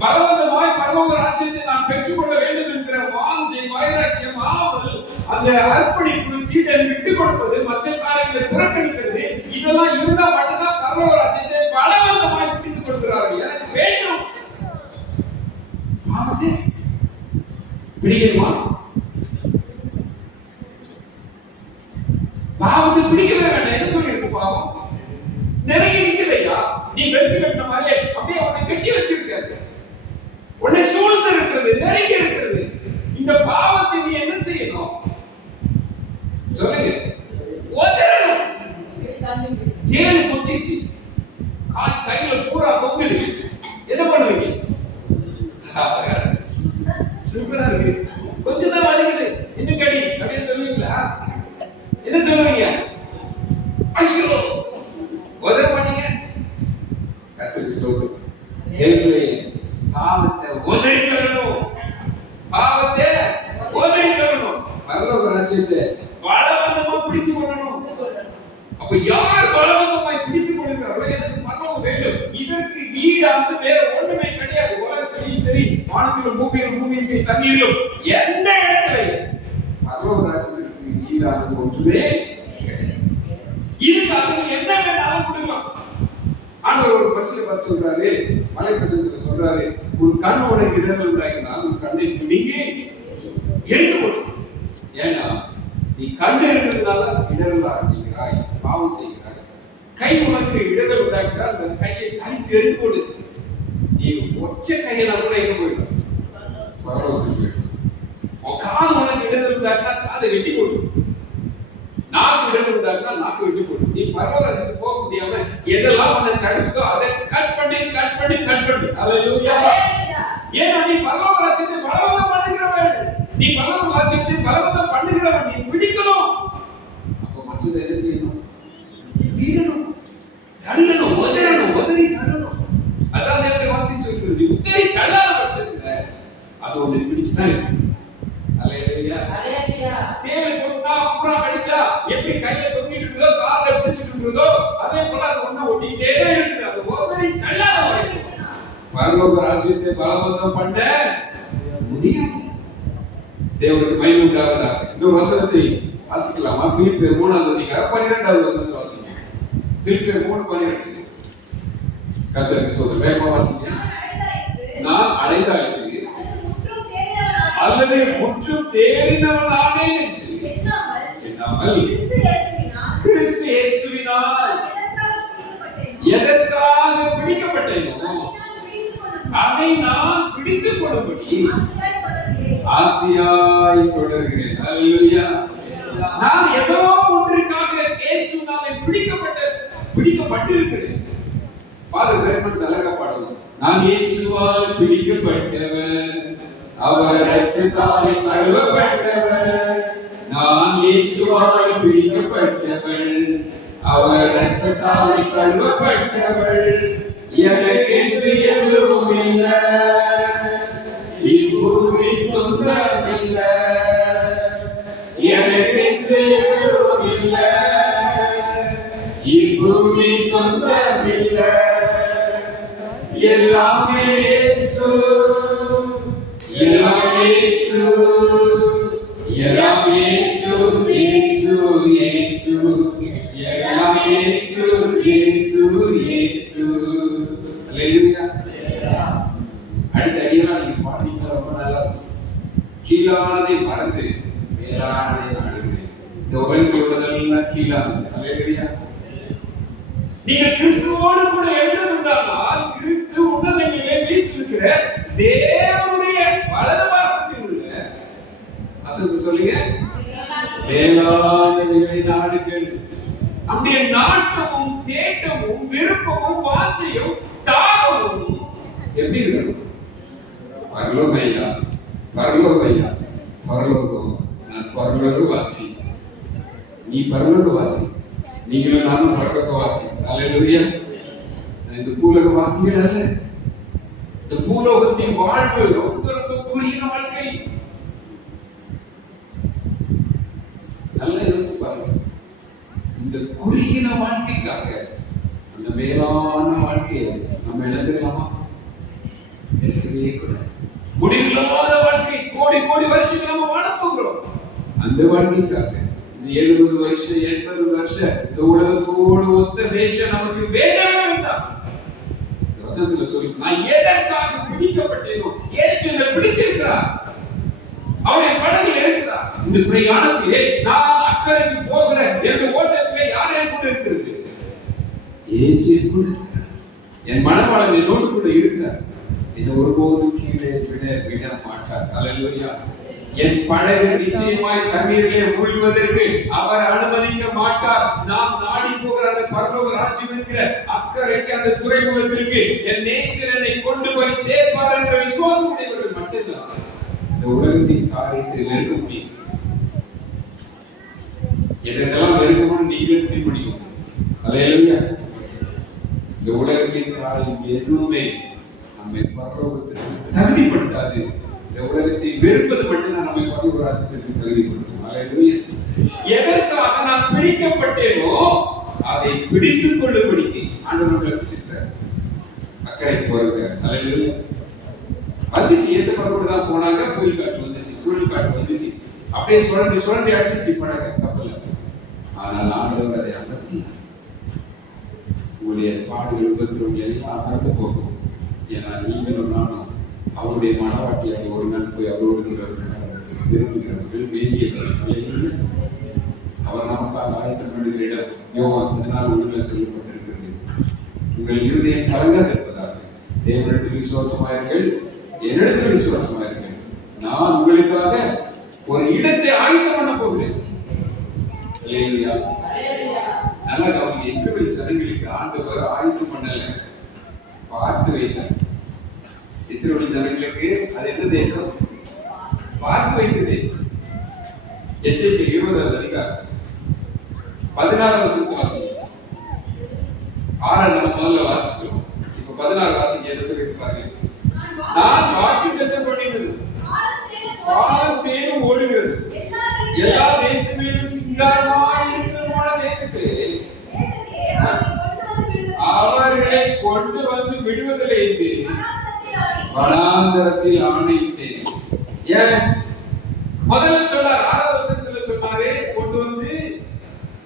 பலவந்தமாய் பரலோக ராஜ்யத்தை நான் பெற்றுக்கொள்ள வேண்டும் என்கிற வாஞ்சை, வைராக்கியம், ஆவல், அந்த அர்ப்பணிப்பு, தீடன் விட்டு கொடுப்பது, மற்ற காரியங்களை புறக்கணிக்கிறது, இதெல்லாம் இருந்தா மட்டும்தான் பரலோக ராஜ்யத்தை பலவந்தமாய் பிடித்துக் கொள்கிறார்கள். எனக்கு வேண்டும். பாவத்தை பிடிக்கணுமா? பாவத்தை பிடிக்கவே வேண்டாம். என்ன சொல்லிருக்கு பாவம்? நெருங்கி நிற்கலையா? நீ வெற்றி கட்டின மாதிரி அப்படியே உன்னை கட்டி வச்சிருக்காரு, உன்னை சூழ்ந்து இருக்கிறது, நெருங்கி இருக்கிறது. இந்த பாவத்தை நீ என்ன செய்யணும் சொல்லுங்க? ஒதறணும். தேனு கொட்டிச்சு, கையில பூரா தொங்குது, என்ன பண்ணுவீங்க? சூப்பரா இருக்கு, கொஞ்சம் தான் வலிக்குது, இன்னும் கடி அப்படியே சொல்லுவீங்களா? என்ன சொல்லுவீங்க? ஐயோ உதற பண்ணீங்க. கர்த்தருக்கு ஸ்தோத்திரம். தேவனே, பாவத்தை உதறி தள்ளணும், பாவத்தை உதறி தள்ளணும், பரலோக ராஜ்யத்தை பலவந்தமா பிடித்து கொள்ளணும். அப்ப யார் பலவந்தமாய் பிடித்துக் கொள்கிறார்களோ எனக்கு பரலோகம் வேண்டும். இதற்கு ஈடானது வேற ஒண்ணுமே கிடையாது. உலகத்திலும் சரி, வானத்திலும் பூமியிலும், பூமியின் தண்ணீரிலும், எந்த இடத்திலையும் பரலோக ராஜ்யத்திற்கு ஈடானது ஒன்றுமே கிடையாது. இதுக்காக என்ன வேணாலும் கொடுக்கலாம். ஆண்டவர் ஒரு பட்சத்தை பார்த்து சொல்றாரு, மலை பிரசங்கத்துல சொல்றாரு, ஒரு கண் உனக்கு இடர்கள் உண்டாக்கினால் ஒரு கண்ணை பிடிங்கி எரிந்து கொடு. ஏன்னா நீ கண் இருக்கிறதுனால இடர்கள் ஆரம்பிக்கிறாய், பாவம் செய்கிறாய். கை உனக்கு இடர்கள் உண்டாக்கினால் அந்த கையை தனித்து எரிந்து கொடு. நீ ஒற்றை கையெல்லாம் கூட எங்க போயிடும்? பரலோகத்துக்கு போயிடும். காது உனக்கு இடர்கள் உண்டாக்கினா காதை வெட்டி கொடு. நாக்கு இடர்கள் உண்டாக்கினா நாக்கு வெட்டி கொடு. நீ பரலோகத்துக்கு போக முடியாம எதெல்லாம் உன்னை தடுக்குதோ அதை கட் பண்ணி கட் பண்ணி கட் பண்ணு. அல்லேலூயா. ஏன்னா நீ பரலோக ராஜ்யத்தை பலவந்தம் பண்ணுகிறவன், நீ பரலோக ராஜ்யத்தை பலவந்தம் பண்ணுகிறவன், நீ பிடிக்கணும். அப்ப மற்றது என்ன செய்யணும்? விடணும், தள்ளணும், உதறணும், உதறி தள்ளணும். அதான் நேரத்தை வார்த்தை சொல்கிறது. உதறி தள்ளாத பட்சத்துல அது ஒன்று பிடிச்சுதான் இருக்கு. அல்லேலூயா. தேவை கொண்டா பூரா கடிச்சா எப்படி கையில தொங்கிட்டு இருக்குதோ, கால்ல பிடிச்சிட்டு இருக்குதோ, அதே போல அது ஒண்ணா ஒட்டிட்டே இருக்குது. அது உதறி தள்ளாத வரைக்கும் பரலோக ராஜ்யத்தை பலவந்தம் பண்ண முடியாது. தேவனுக்கு மகிமை உண்டாவதாக. இன்னொரு வசனத்தை வாசிக்கலாமா? பிலிப்பியர் 3ஆம் அதிகாரம் 12வது வசனத்தை வாசிங்க. பிலிப்பியர் 3:12. கர்த்தருக்கு ஸ்தோத்திரம். வேகமா வாசிங்க. நான் அடைந்தாயிற்று அல்லது முற்றும் தேறினவனானேன் என்று எண்ணாமல் கிறிஸ்து இயேசுவினால் எதற்காக பிடிக்கப்பட்டேனோ அதை நான் பிடித்துக் கொள்ளும்படி ஆசையாய் தொடர்கிறேன். அல்லேலூயா. நான் ஏதோ ஒன்றிற்காக இயேசுவினாலே பிடிக்கப்பட்டிருக்கிறேன். ஃபாதர் பெர்மன்ஸ் அழகா பாடுவார். நான் இயேசுவால் பிடிக்கப்பட்டவன், அவர் இரத்தத்தாலே கழுவப்பட்டவர். நான் இயேசுவால் பிடிக்கப்பட்டவள், அவர் இரத்தத்தாலே கழுவப்பட்டவள். எனக்கென்று எதுவும் இல்லை, இப்பூமி சொந்தமில்லை. எனக்கென்று எதுவும் இல்லை, இப்பூமி சொந்தமில்லை. எல்லாமே இயேசு, எல்லாம் இயேசு, எல்லாம் இயேசு, இயேசு, இயேசு, எல்லாம் இயேசு, இயேசு, இயேசு. அல்லேலூயா. அடுத்த அடியெல்லாம் நீங்க பாடுறீங்க, ரொம்ப நல்லா இருக்கும். கீழானதை மறந்து மேலானதை நாடுகிறேன். இந்த உலகத்தில் உள்ளதெல்லாம் கீழானது. அல்லேலூயா. நீங்கள் கிறிஸ்துவோடு கூட எழுந்ததுண்டானால் கிறிஸ்து உன்னதங்களிலே வீற்றிருக்கிற தேவனுடைய வலது பாசத்தில் உள்ள அசத்து சொல்லுங்க, மேலானவைகளை நாடுங்கள். நம்முடைய நாட்டமும் தேட்டமும் விருப்பமும் வாஞ்சையும் தாகமும் எப்படி இருக்கணும்? பரலோகையா, பரலோகையா, பரலோகம். நான் பரலோக வாசி, நீ பரலோக வாசி, நீங்களும் நானும் பரலோக வாசி. அல்லேலூயா. இந்த பூலோக வாசிகள் அல்ல. இந்த பூலோகத்தின் வாழ்வு ரொம்ப ரொம்ப குறுகிய வாழ்க்கை. நல்லா யோசிச்சு பாருங்க. இந்த குறுகிய வாழ்க்கைக்காக அந்த மேலான வாழ்க்கையை நம்ம இழந்துடலாமா? எனக்கு இருக்கவே கூடாது. முடிவில்லாத வாழ்க்கை, கோடி கோடி வருஷம் நம்ம வாழ போகிறோம். அந்த வாழ்க்கைக்காக இந்த 70 வருஷம் 80 வருஷம் இந்த உலகத்தோடு ஒத்த வேஷம் நமக்கு வேண்டவே வேண்டாம். வசனத்துல சொல்லி, நான் எதற்காக பிடிக்கப்பட்டேனோ இயேசு என்னை பிடிச்சிருக்கிறார், அவருடைய படகுல இருக்கிறார். இந்த பிரயாணத்திலே நான் அக்கறைக்கு போகிற என்ற ஓட்டத்திலே யார் என் கூட இருக்கிறது? இயேசு கூட இருக்கிறார். என் மனவாளன் என்னோடு கூட இருக்கிறார். என்னை ஒருபோதும் கீழே விட மாட்டார். ஹல்லேலூயா. என் படகு நிச்சயமாய் தண்ணீரிலே மூழ்குவதற்கு அவர் அனுமதிக்க மாட்டார். நாம் நாடி போகிற அந்த பரலோக ராஜ்யம் என்கிற அக்கறைக்கு, அந்த துறைமுகத்திற்கு என் நேசர் என்னை கொண்டு போய் சேர்ப்பார் என்ற விசுவாசம் உடையவர்கள் மட்டும்தான் இந்த உலகத்தின் காரியத்தை வெறுக்க முடியும். எதெல்லாம் வெறுக்கணும்னு நீங்களே முடிவு பண்ணிக்கணும். ஹல்லேலூயா. இந்த உலகத்தின் காரியம் எதுவுமே நம்மை பரலோகத்திற்கு தகுதிப்படுத்தாது. இந்த உலகத்தை வெறுப்பது மட்டும்தான் நம்மை பரலோக ராஜ்யத்திற்கு தகுதிப்படுத்தும். ஹல்லேலூயா. எதற்காக நான் பிடிக்கப்பட்டேனோ அதை பிடித்துக் கொள்ளும்படிக்கு ஆண்டவர் நம்மை பிடிச்சிருக்கார். அக்கறைக்கு போறது. ஹல்லேலூயா. வந்துச்சு, இயேசுப்பா கூட தான் போனாங்க. புயல் காற்று வந்துச்சு, சூழல் காற்று வந்துச்சு, அப்படியே சுழண்டி அடிச்சிச்சு படகு கப்பல்ல. ஆனால் ஆண்டவர் அதை அமர்த்தினார். உங்களுடைய பாடுகள் உபத்திரவங்கள் எல்லாம் அமர்ந்து போகும். ஏன்னா நீங்களும் நானும் அவருடைய மனவாட்டியாக ஒரு நாள் போய் அவரோடு விரும்புகிறவர்கள் வேண்டியவர்கள். அவர் நமக்காக ஆயத்தம் பண்ணுகிற இடம் யோவான் 14:1 சொல்லப்பட்டிருக்கிறது. உங்கள் இருதயம் கலங்காதிருப்பதாக தேவனிடத்தில் விசுவாசமாயிருங்கள், என்னிடத்தில் விசுவாசமாயிருங்கள். நான் உங்களுக்காக ஒரு இடத்தை ஆயத்தம் பண்ண போகிறேன். ஹல்லேலூயா. நல்லா கவனிங்க. இஸ்ரவேல் ஜனங்களுக்கு ஆண்டவர் ஆயத்தம் பண்ணல, பார்த்து வைத்தார். இஸ்ரவேல் ஜனங்களுக்கு அது எந்த தேசம்? பார்த்து வைத்த தேசம். எசேக்கியேல் 20வது அதிகாரம் 16வது வசனத்தை வாசிங்க. 6 நம்ம முதல்ல வாசிச்சோம். இப்ப 16 வாசிங்க. என்ன சொல்லிட்டு பாருங்க. நான் வாக்குத்தத்தம் பண்ணினது பாலும் தேனும் ஓடுகிறது, எல்லா தேசங்களிலும் சிங்காரமாய் இருக்கிறமான தேசத்திலே அவர்களை கொண்டு வந்து விடுவதில்லை என்று வனாந்தரத்தில் ஆணையிட்டேன். ஏன் முதல்ல சொன்னார்? 6வது வசனத்துல சொன்னாரே, கொண்டு வந்து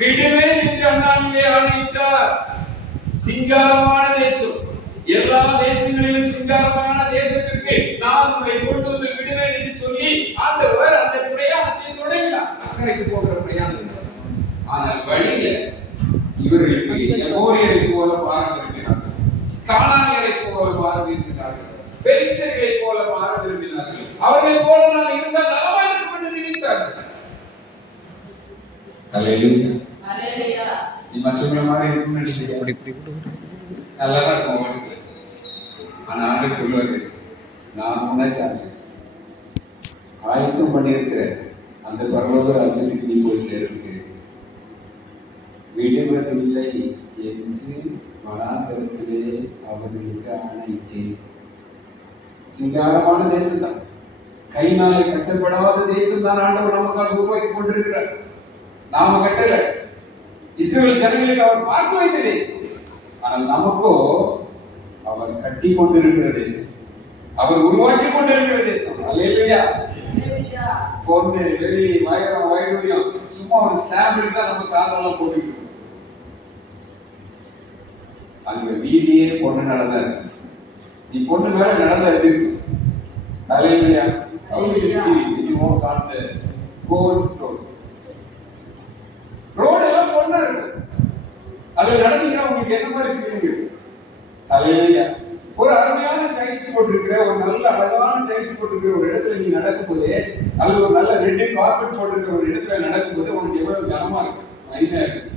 விடுவேன் என்று அண்ணாநிலே ஆணையிட்டார். சிங்காரமான தேசம், எல்லா தேசங்களிலும் சிங்காரமான தேசத்திற்கு நான் உங்களை கொண்டு வந்து விடுவேன் என்று சொல்லி ஆண்டவர் அந்த பிரயாணத்தை தொடங்கினார். அக்கறைக்கு போகிற பிரயாணம். ஆனால் வழியில இவர்களுக்கு எமோரியரை போல பாரம் இருக்கிறார்கள், கானானியரை போல பாரம் இருக்கிறார்கள், பெலிஸ்தர்களை போல பாரம் இருக்கிறார்கள். அவர்களை போல நான் இருந்தால் நலமா இருக்கும் என்று நினைத்தார்கள். ஹல்லேலூயா. ஹல்லேலூயா. நீ மற்றவங்கள மாதிரி இருக்கும்னு நினைக்கிறீங்க. நல்லா இருக்கும் வாழ்க்கை. ஆனா ஆண்டவர் சொல்லுவாரு, நான் முன்னாடி ஆயத்தம் பண்ணியிருக்கிற அந்த பரலோக ராஜ்யத்துக்கு நீ போய் சேர்க்கிறேன், விடுவதில்லை என்று வனாந்தரத்திலே அவர்களுக்கு ஆணையிட்டேன். சிங்காரமான தேசம் தான், கையினாலே கட்டப்படாத தேசம் தான் ஆண்டவர் நமக்காக உருவாக்கி கொண்டிருக்கிறார். நாம கட்டல. இஸ்ரவேல் ஜனங்களுக்கு அவர் பார்த்து வைத்த தேசம். ஆனால் நமக்கோ அவர் கட்டி கொண்டிருக்கிற தேசம், அவர் உருவாக்கி கொண்டிருக்கிற தேசம். அல்லேலூயா. பொண்ணு வெள்ளி வைரம் வைடூரியம் சும்மா ஒரு சாம்பிளுக்கு தான் நம்ம காதெல்லாம் போட்டுட்டு இருக்கோம். அங்க வீதியே பொண்ணு நடந்தா இருக்கு. நீ பொண்ணு மேல நடந்தா எப்படி இருக்கும்? அல்லேலூயா. ரோடு எல்லாம் பொண்ணா இருக்கு. அதுல நடந்தீங்கன்னா உங்களுக்கு என்ன மாதிரி ஃபீலிங் இருக்கு? அல்லேலூயா. ஒரு அருமையான டைல்ஸ் போட்டிருக்கிற, ஒரு நல்ல அழகான டைல்ஸ் போட்டிருக்கிற ஒரு இடத்துல நீ நடக்கும்போது, அல்லது ஒரு நல்ல ரெட் கார்பெட் போட்டிருக்கிற ஒரு இடத்துல நடக்கும்போது உனக்கு எவ்வளவு கனமா இருக்கு, மைனா இருக்கு.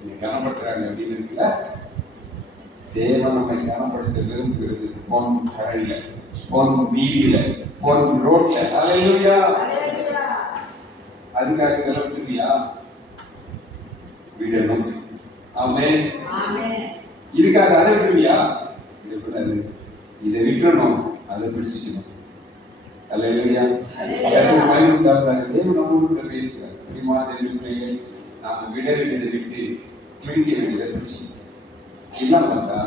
நீங்க கனப்படுத்துறாங்க அப்படின்னு இருக்குல்ல. தேவன் நம்மை கனப்படுத்த விரும்புகிறது பொன் கரையில, பொன் வீதியில, பொன் ரோட்ல. அல்லேலூயா. அதுக்காக இதெல்லாம் விட்டுவியா? விடணும். ஆமென். இதுக்காக அதை விட்டுவியா? இதை விட்டுறணும், அதை பிடிச்சிக்கணும். அல்லேலூயா. தேவன் நம்மோடு பேசுகிறார். பிள்ளைகளை நாம விட வேண்டியதை விட்டு பிடிக்க வேண்டியதை பிடிச்சிக்கணும். என்ன பார்த்தா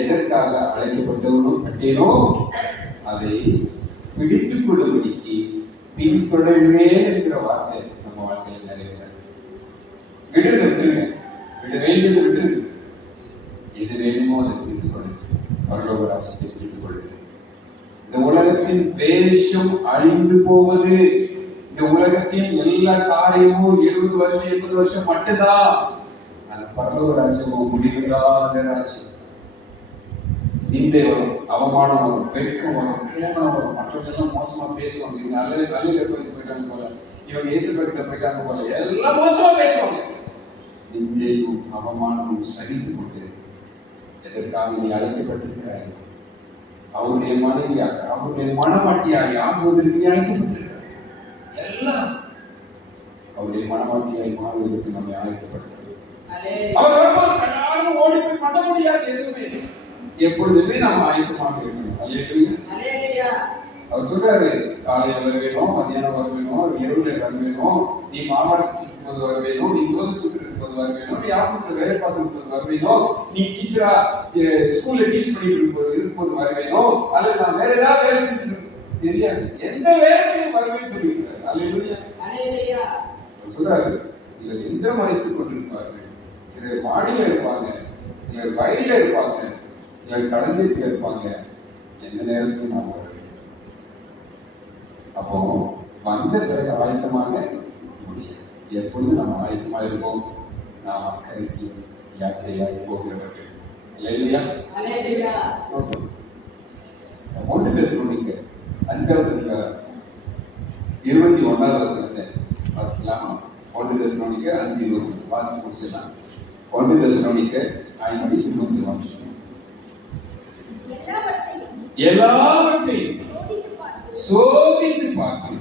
எதற்காக அழைக்கப்பட்டேனோ அதை பிடித்துக் கொள்ளும்படிக்கு பின்தொடர்வேன் என்கிற வார்த்தை நம்ம வாழ்க்கையில் நிறைவேறாது. விட்டுருங்க, விட வேண்டியது விட்டுருங்க. எது வேணுமோ அதை பிடித்துக் கொள்ளுங்க. பரலோக ராஜ்யத்தை பிடித்துக் கொள்ளுங்க. இந்த உலகத்தின் வேஷம் அழிந்து போவது. இந்த உலகத்தின் எல்லா காரியமும் 70 வருஷம் 80 வருஷம் மட்டும்தான். அந்த பரலோக ராஜ்யமும் முடிவில்லாத ராஜ்யம். நிந்தை வரும், அவமானம் வரும், வெட்கம் வரும், கேவலம் வரும். மற்றவங்க எல்லாம் மோசமா பேசுவாங்க. இவங்க நல்ல போயிட்டாங்க போல, இவங்க இயேசுகிட்ட போயிட்டாங்க போல, எல்லாம் மோசமா பேசுவாங்க. நிந்தையும் அவமானமும் சகித்து கொண்டு எதற்காக நீ அழைக்கப்பட்டிருக்கிறாய்? அவருடைய மனைவியாக, அவருடைய மனமாட்டியாய் ஆகுவதற்கு நீ அழைக்கப்பட்டிருக்கிறாய். எல்லாம் அவருடைய மனமாட்டியாய் மாறுவதற்கு நம்மை அழைக்கப்பட்டிருக்கிறது. அவர் வரும்போது கண்ணாலும் ஓடி போய் பண்ண முடியாது. எதுவுமே எப்பொழுதுமே நாம் ஆயத்தமாக இருக்கணும். அல்லேலூயா. அவர் சொல்றாரு, காலையில வர வேணும், மத்தியானம் வர வேணும், இரவுல வர வேணும், நீ மாமாடு சுற்றிட்டு போது வர வேணும், நீ தோசை சுற்றிட்டு போது வர வேணும், நீ ஆபீஸ்ல வேலை பார்த்துட்டு போது வர வேணும், நீ டீச்சரா ஸ்கூல்ல டீச் பண்ணிட்டு இருக்கும்போது வர வேணும், அல்லது நான் வேற ஏதாவது வேலை செஞ்சுட்டு தெரியாது, எந்த வேலையும் வருவேன்னு சொல்லியிருக்காரு. அல்லேலூயா. சொல்றாரு, சிலர் எந்திரம் அழைத்துக் கொண்டிருப்பார்கள், சிலர் மாடியில இருப்பாங்க, சிலர் வயல்ல இருப்பாங்க, சிலர் களஞ்சியத்தில் இருப்பாங்க. எந்த நேரத்திலும் நான் வருவேன். அப்போ வந்த பிறகு ஆயத்தமாக முடியும். எப்பொழுது நம்ம ஆயத்தமாக இருப்போம்? நாம் அக்கறைக்கு யாத்திரையாக போகிறவர்கள். இல்லையா? 1 தெசலோனிக்கர் 5:21 வாசிக்கலாமா? 1 தெசலோனிக்கர் 5:20 வாசிச்சு முடிச்சிடலாம். 1 தெசலோனிக்கர் 5:21 எல்லாவற்றையும் சோதித்து பார்த்து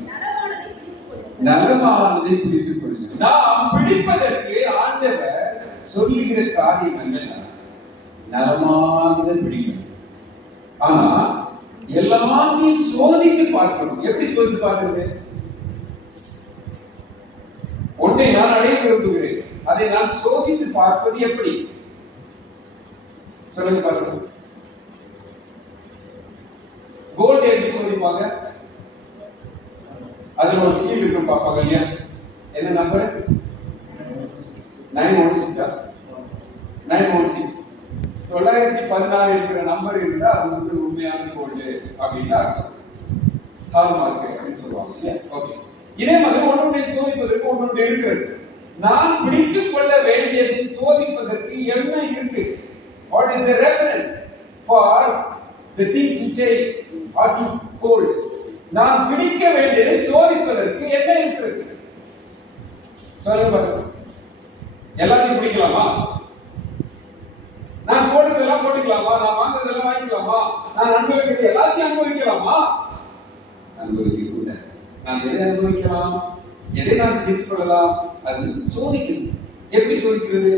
நலமானதை பிடித்துக் கொள்ளுங்கள். நாம் பிடிப்பதற்கு ஆண்டவர் சொல்லுகிற காரியம் என்னன்னா, நலமானதை பிடிக்கணும். ஆனா எல்லாத்தையும் சோதித்து பார்க்கணும். எப்படி சோதித்து பார்க்கிறது? ஒன்றை நான் அடைய விரும்புகிறேன், அதை நான் சோதித்து பார்ப்பது எப்படி? சொல்லுங்க பார்க்கணும். கோல்டு எப்படி சோதிப்பாங்க? அதுல ஒரு சீல் இருக்கும், பார்ப்பாங்க இல்லையா? என்ன நம்பர்? 916. 916 914 இருக்கிற நம்பர் இருந்தா அது வந்து உண்மையான கோல்டு அப்படின்னு அர்த்தம். ஹால்மார்க் அப்படின்னு சொல்லுவாங்க இல்லையா? ஓகே. இதே மாதிரி ஒன்றை சோதிப்பதற்கு ஒன்று இருக்கிறது. நான் பிடித்துக் கொள்ள வேண்டியதை சோதிப்பதற்கு என்ன இருக்கு? What is the reference for the things which I ought to hold? நான் பிடிக்க வேண்டியதை சோதிப்பதற்கு என்ன இருக்கிறது? சொல்லுங்க பாருங்க. எல்லாத்தையும் பிடிக்கலாமா? நான் போடுறதெல்லாம் போட்டுக்கலாமா? நான் வாங்குறதெல்லாம் வாங்கிக்கலாமா? நான் அனுபவிக்கிறது எல்லாத்தையும் அனுபவிக்கலாமா? அனுபவிக்க கூட. நான் எதை அனுபவிக்கலாம்? எதை நான் பிடித்துக் கொள்ளலாம்? அது சோதிக்கணும். எப்படி சோதிக்கிறது?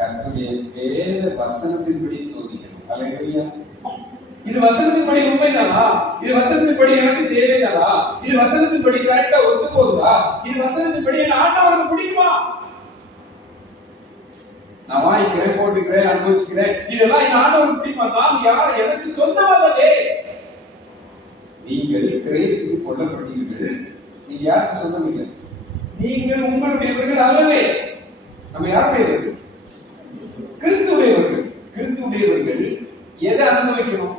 கர்த்தருடைய வேத வசனத்தின்படி சோதிக்கணும். அல்லேலூயா. இது வசனத்தின்படி உண்மைதானா? இது வசனத்தின்படி எனக்கு தேவைதானா? இது வசனத்தின்படி கரெக்டா ஒத்து போகுதா? இது வசனத்தின்படி என் ஆண்டவருக்கு பிடிக்குமா? நான் வாங்கிக்கிறேன், போட்டுக்கிறேன், அனுபவிச்சுக்கிறேன், இதெல்லாம் என் ஆண்டவருக்கு பிடிக்குமா? நான் யார்? எனக்கு சொந்தமல்லவே. நீங்கள் கிரயத்துக்கு கொல்லப்பட்டீர்கள். நீங்க யாருக்கு சொந்தம் இல்லை. நீங்கள் உங்களுடையவர்கள் அல்லவே. நம்ம யாருடையவர்கள்? கிறிஸ்துடையவர்கள். கிறிஸ்துடையவர்கள் எதை அனுபவிக்கணும்?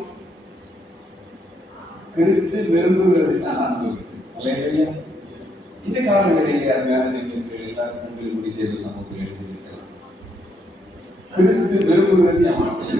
கிறிஸ்து விரும்புகிறது தான் அனுபவிக்கணும். அல்லேலூயா. இந்த காலங்களிலே அருமையான தேவனுக்கு எல்லாருக்கும் தேவ சமூகத்தில் எழுதியிருக்கிறார். கிறிஸ்து விரும்புகிறது என் வாழ்க்கையில்